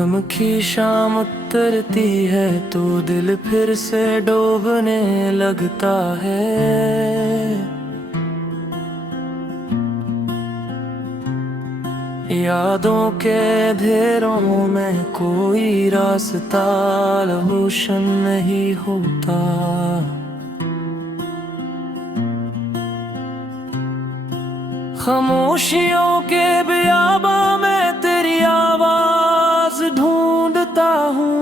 गम की शाम उतरती है तो दिल फिर से डूबने लगता है। यादों के अंधेरों में कोई रास्ता रोशन नहीं होता। खामोशियों के बियाबा में तेरी आवाज ढूंढता हूँ,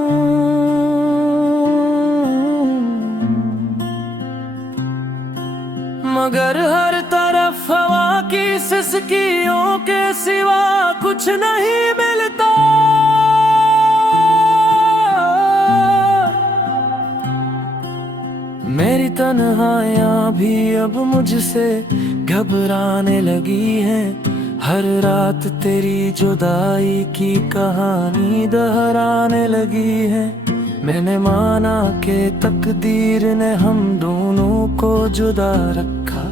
मगर हर तरफ हवा की सिसकियों के सिवा कुछ नहीं मिलता। मेरी तन्हाइयाँ भी अब मुझसे घबराने लगी हैं। हर रात तेरी जुदाई की कहानी दोहराने लगी है। मैंने माना कि तकदीर ने हम दोनों को जुदा रखा,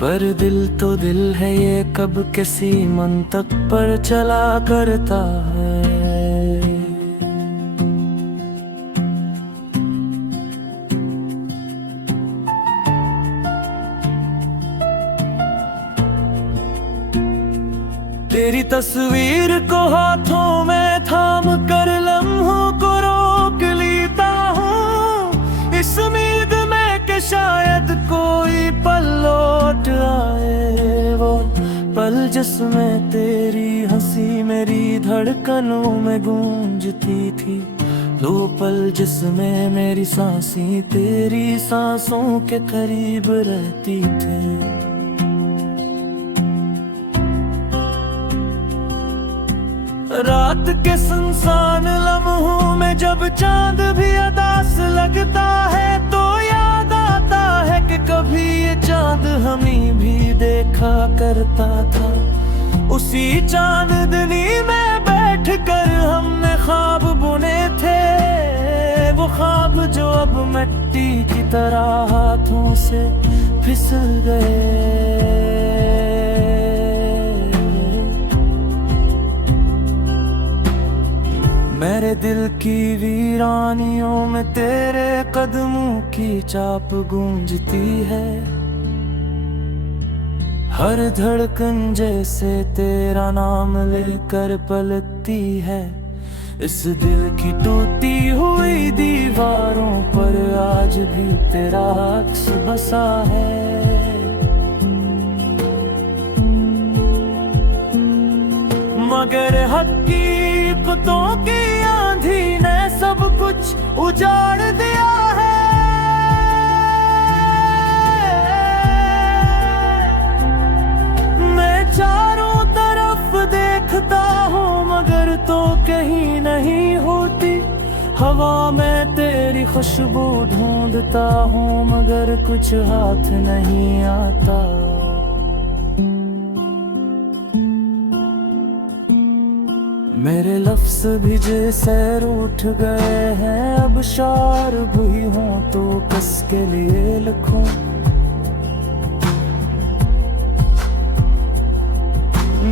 पर दिल तो दिल है, ये कब किसी मंतक पर चला करता है। तेरी तस्वीर को हाथों में थाम कर लम्हों को रोक लेता हूँ, इस उम्मीद में कि शायद कोई पल लौट आए। वो पल जिसमें तेरी हंसी मेरी धड़कनों में गूंजती थी, वो पल जिसमें मेरी सांसें तेरी सांसों के करीब रहती थी। रात के सुनसान लम्हों में जब चांद भी अदास लगता है, तो याद आता है कि कभी ये चांद हमें भी देखा करता था। उसी चांदनी में बैठकर हमने ख्वाब बुने थे, वो ख्वाब जो अब मिट्टी की तरह हाथों से फिसल गए। मेरे दिल की वीरानियों में तेरे कदमों की चाप गूंजती है। हर धड़कन जैसे तेरा नाम लेकर पलकती है। इस दिल की टूटी हुई दीवारों पर आज भी तेरा अक्स बसा है। मगर हकीकतों की आंधी ने सब कुछ उजाड़ दिया है। मैं चारों तरफ देखता हूँ मगर तो कहीं नहीं होती। हवा में तेरी खुशबू ढूंढता हूँ मगर कुछ हाथ नहीं आता। मेरे लफ्ज़ भी जैसे रूठ गए हैं, अब शार भी हूँ तो किसके लिए लिखूं।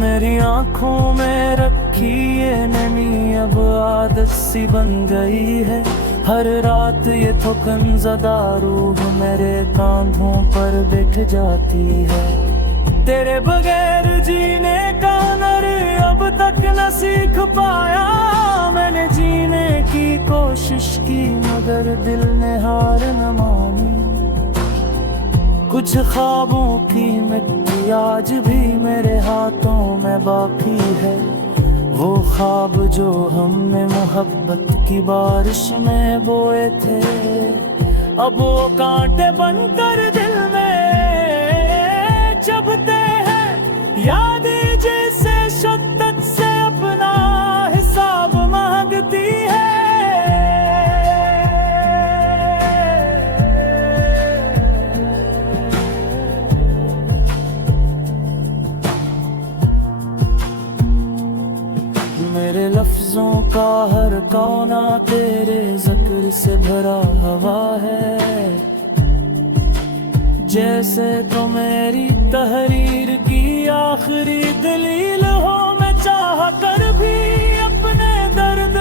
मेरी आँखों में रखी ये नमी अब आदत सी बन गई है। हर रात ये थकन ज़दा रूह मेरे कांधों पर बैठ जाती है। तेरे बगैर जीने का हुनर अब तक न सीख पाया। मैंने जीने की कोशिश की मगर दिल ने हार न मानी। कुछ ख्वाबों की मिट्टी आज भी मेरे हाथों में बाकी है। वो ख्वाब जो हमने मोहब्बत की बारिश में बोए थे, अब वो कांटे बनकर दिल में चुभते हैं। यादें जैसे शिद्दत से अपना हिसाब मांगती है। मेरे लफ्जों का हर कोना तेरे जिक्र से भरा हवा है। जैसे तो मेरी तहरीर की आखिरी दलील हो। मैं चाह कर भी अपने दर्द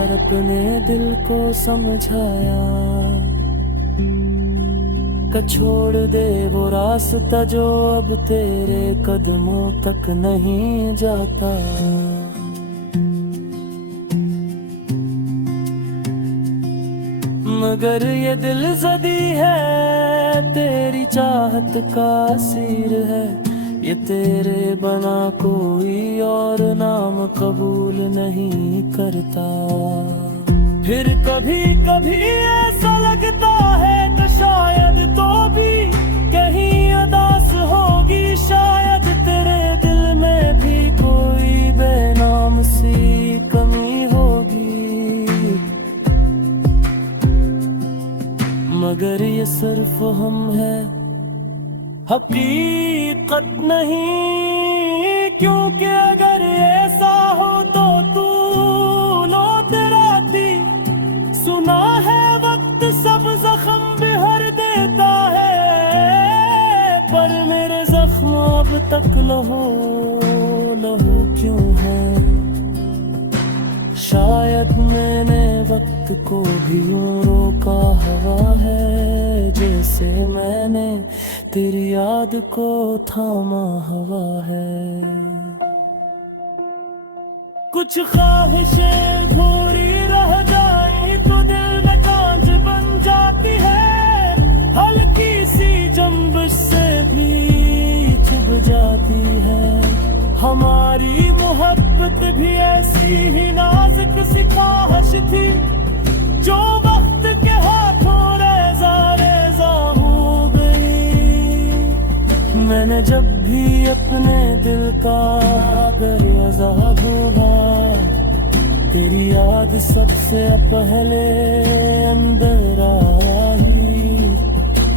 बार अपने दिल को समझाया कि छोड़ दे वो रास्ता जो अब तेरे कदमों तक नहीं जाता। मगर ये दिल ज़दी है, तेरी चाहत का असीर है, ये तेरे बना कोई और नाम कबूल नहीं करता। फिर कभी कभी ऐसा लगता है कि शायद तो भी कहीं अदास होगी, शायद तेरे दिल में भी कोई बेनाम सी कमी होगी। मगर ये सिर्फ हम है, हकीकत नहीं, क्योंकि अगर ऐसा हो तो तू लौट राती। सुना है वक्त सब जख्म भी भर देता है, पर मेरे जख्म अब तक लहू लहू क्यों है। शायद मैंने वक्त को भी यूं रोका हवा है, जैसे मैंने तेरी याद को थामा हवा है। कुछ ख्वाहिशें भूरी रह जाए तो दिल में कांच बन जाती है, हल्की सी जंबिश से भी चुभ जाती है। हमारी मोहब्बत भी ऐसी ही नाजुक सी ख्वाहिश थी, जो वक्त के हाथों रेजा रेजा हो गई। मैंने जब भी अपने दिल का दरिया ढूंढा, तेरी याद सबसे पहले अंदर आई।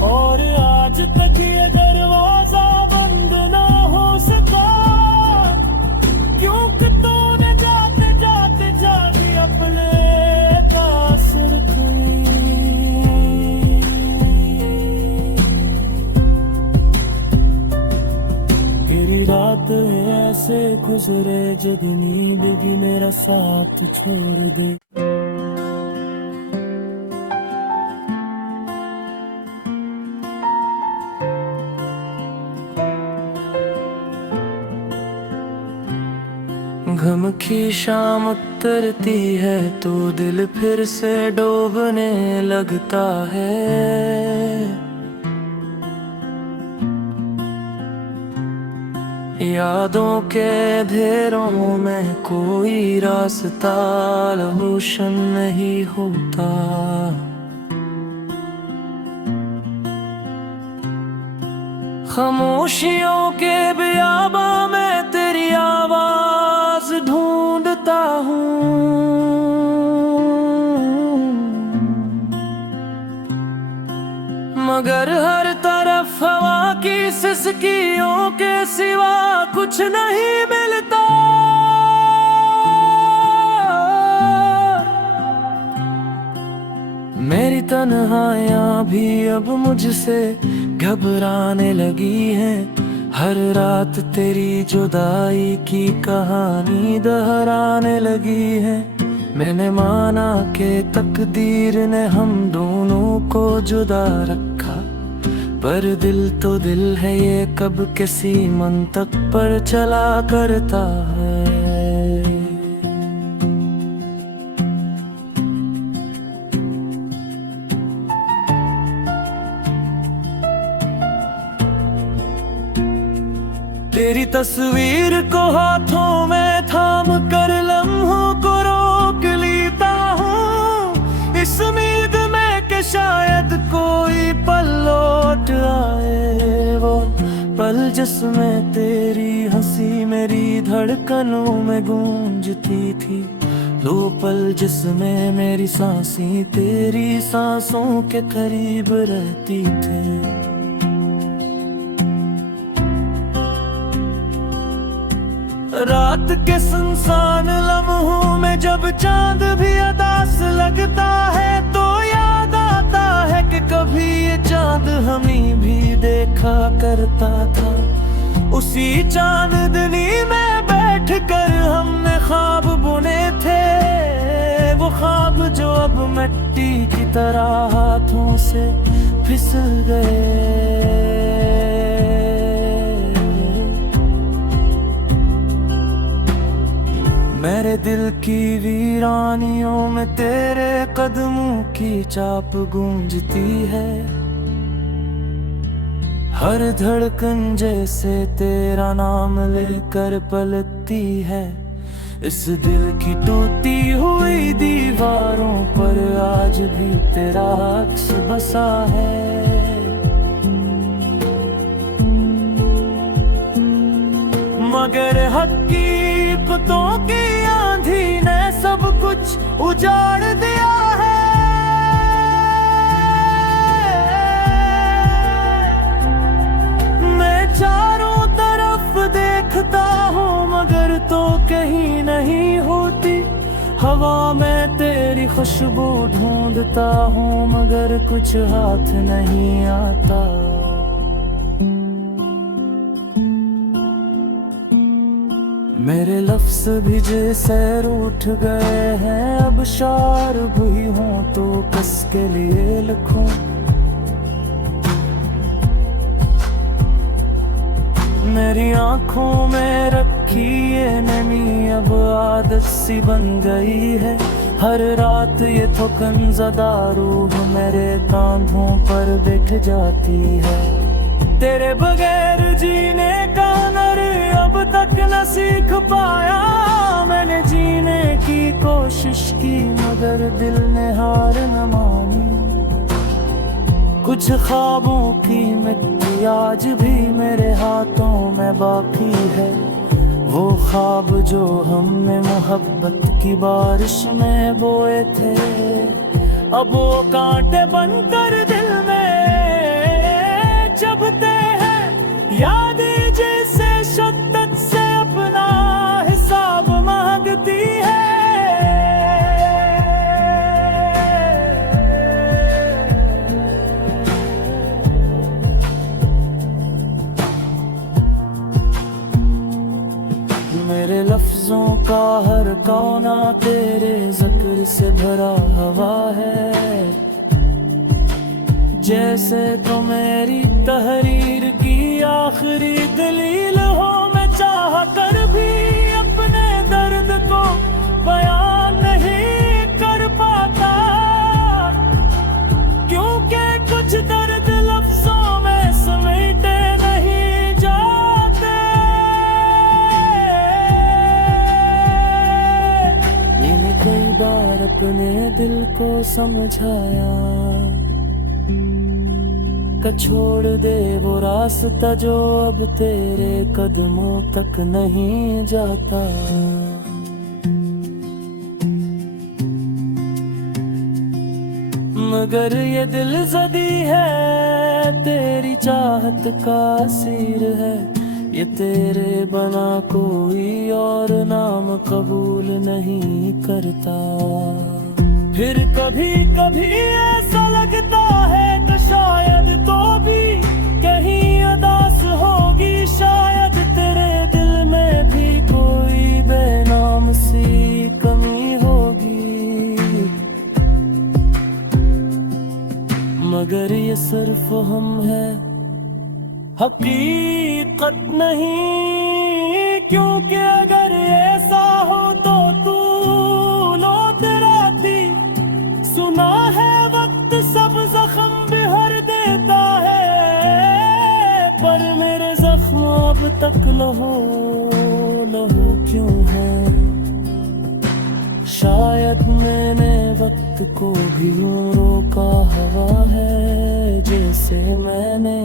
और आज तक ये दरवाजा बंद ना हो सका, क्योंकि तूने जाते जाते जागी अपने का सुरखी। तेरी रात ऐसे गुजरे जब नींद भी मेरा साथ छोड़ दे। गम की शाम उतरती है तो दिल फिर से डूबने लगता है। यादों के अंधेरों में कोई रास्ता रोशन नहीं होता। खामोशियों के बियाबा में तेरी आवाज ढूंढता हूँ, मगर हर तरफ हवा की सिसकियों के सिवा कुछ नहीं मिलता। मेरी तन्हाइयाँ भी अब मुझसे घबराने लगी हैं। हर रात तेरी जुदाई की कहानी दोहराने लगी है। मैंने माना कि तकदीर ने हम दोनों को जुदा रखा, पर दिल तो दिल है, ये कब किसी मंतक पर चला करता है। तेरी तस्वीर को हाथों में थाम कर लम्हों को रोक लेता हूँ, इस उम्मीद में कि शायद कोई पल लौट आए। वो पल जिसमें तेरी हंसी मेरी धड़कनों में गूंजती थी, वो पल जिसमें मेरी सांसें तेरी सांसों के करीब रहती थी। रात के सुनसान लम्हों में जब चांद भी उदास लगता है, तो याद आता है कि कभी ये चांद हमें भी देखा करता था। उसी चांदनी में बैठकर हमने ख्वाब बुने थे, वो ख्वाब जो अब मिट्टी की तरह हाथों से फिसल गए। मेरे दिल की वीरानियों में तेरे कदमों की चाप गूंजती है। हर धड़कन जैसे तेरा नाम लेकर पलकती है। इस दिल की टूटी हुई दीवारों पर आज भी तेरा अक्स बसा है। मगर हकीकतों की आंधी ने सब कुछ उजाड़ दिया है। मैं चारों तरफ देखता हूँ मगर तो कहीं नहीं होती। हवा में तेरी खुशबू ढूंढता हूँ मगर कुछ हाथ नहीं आता। मेरे लफ्ज़ भी जैसे रूठ गए हैं। अब शार भी हूँ तो किस के लिए लिखूं। मेरी आंखों में रखी ये नमी अब आदत सी बन गई है। हर रात ये थकन ज़दा रूह मेरे कांधों पर बैठ जाती है। तेरे बगैर जीने का नर अब तक न सीख पाया। मैंने जीने की कोशिश की मगर दिल ने हार न मानी। कुछ ख्वाबों की मिट्टी आज भी मेरे हाथों में बाकी है। वो ख्वाब जो हमने मोहब्बत की बारिश में बोए थे अब वो कांटे बनकर दिल में चुभते हैं। यादें जैसे शिद्दत से अपना हिसाब मांगती है। मेरे लफ्जों का हर कोना तेरे जिक्र से भरा हवा है। जैसे तो मेरी तहरीर की आखिरी दलील हो। मैं चाह कर भी अपने दर्द को बयान नहीं कर पाता क्योंकि कुछ दर्द लफ्जों में समेटे नहीं जाते। मैंने कई बार अपने दिल को समझाया छोड़ दे वो रास्ता जो अब तेरे कदमों तक नहीं जाता। मगर ये दिल ज़दी है तेरी चाहत का असीर है। ये तेरे बना कोई और नाम कबूल नहीं करता। फिर कभी कभी ऐसा लगता है कि शायद तो भी कहीं अदास होगी। शायद तेरे दिल में भी कोई बेनाम सी कमी होगी। मगर ये सिर्फ हम है हकीकत नहीं। क्योंकि अगर ऐसा हो तो तू सुना है वक्त सब जख्म बिहर देता है। पर मेरे जख्म अब तक लहू लहू क्यों है। शायद मैंने वक्त को भी यूं रोका हवा है जैसे मैंने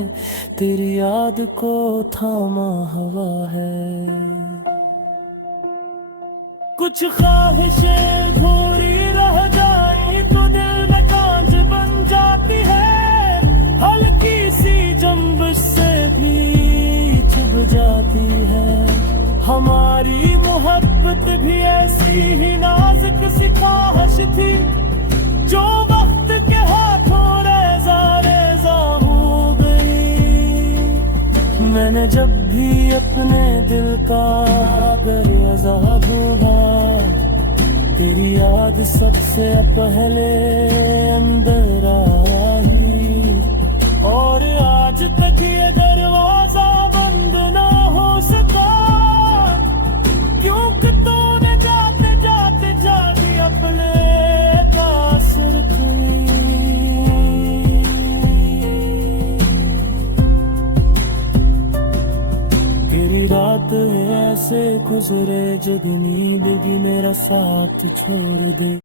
तेरी याद को थामा हवा है। कुछ ख्वाहिशें अधूरी रह जाए तो दिल में कांच बन जाती है। हल्की सी जंबिश से भी चुभ जाती है। हमारी मोहब्बत भी ऐसी ही नाजुक सी ख्वाहिश थी जो वक्त के हाथों रेजा रेजा हो गई। मैंने जब भी अपने दिल का गरिया ढूंढा तेरी याद सबसे पहले अंदर आई, और आज तक ये दरवाजा बंद ना हो सका, क्योंकि तूने जाते जाते जागी अपने का सुरखी। तेरी रात ऐसे गुजरे जब नींद भी मेरा साथ छोड़ दे।